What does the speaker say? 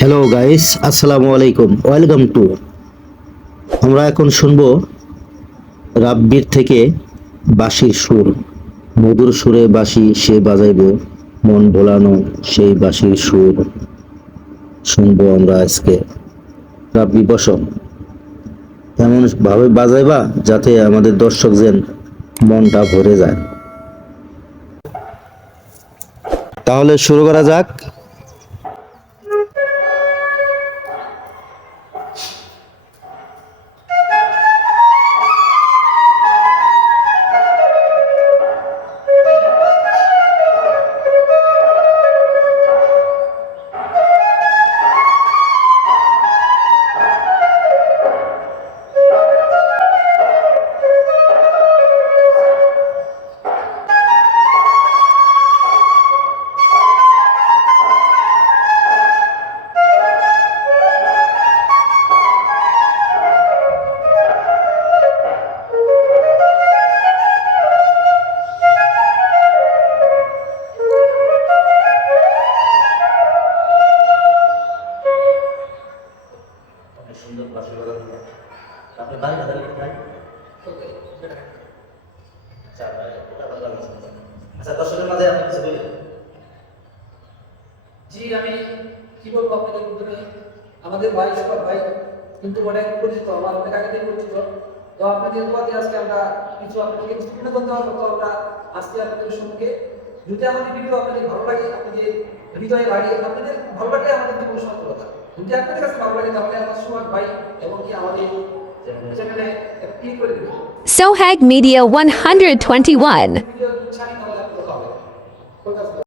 Hello guys, আসসালামু আলাইকুম, welcome to. আমরা এখন শুনবো রাব্বির থেকে বাঁশির সুর। মধুর সুরে বাঁশি সে বাজাইব, মন ভোলানো সেই বাঁশির সুর। শুনবো আমরা আজকে। রাব্বি বসো, এমন ভাবে বাজাইবা যাতে আমাদের দর্শক যেন মনটা ভরে যায়। তাহলে শুরু করা যাক। সুন্দর বাঁশি বাজানো যায়। আপনি বাড়ি বাজালে কোথায়? আচ্ছা, ওটা বাজানো আছে। আচ্ছা, দর্শকের মাঝে আপনি কিছু বলবেন? জি, আমি কি বলবো আপনাদের ভিতরে আমাদের ভাই সবার ভাই কিন্তু অনেক পরিচিত, আমার অনেক আগে থেকে পরিচিত। তো আপনাদের দোয়াতে আজকে আমরা কিছু আপনাদেরকে তুলে ধরতে পারবো। তো আমরা আজকে আপনাদের সঙ্গে যদি আমাদের ভিডিও আপনাদের ভালো লাগে, আপনাদের হৃদয়ে লাগে, আপনাদের ভালো লাগলে আমাদের কোনো সতর্কতা, যদি আপনাদের কাছে ভালো লাগে তাহলে আমার সুহাগ ভাই এবং কি আমাদের চ্যানেলে ক্লিক করে দেবেন। Sohag Media 121. ভিডিও ছাড়ি তাহলে আপনাদের হবে।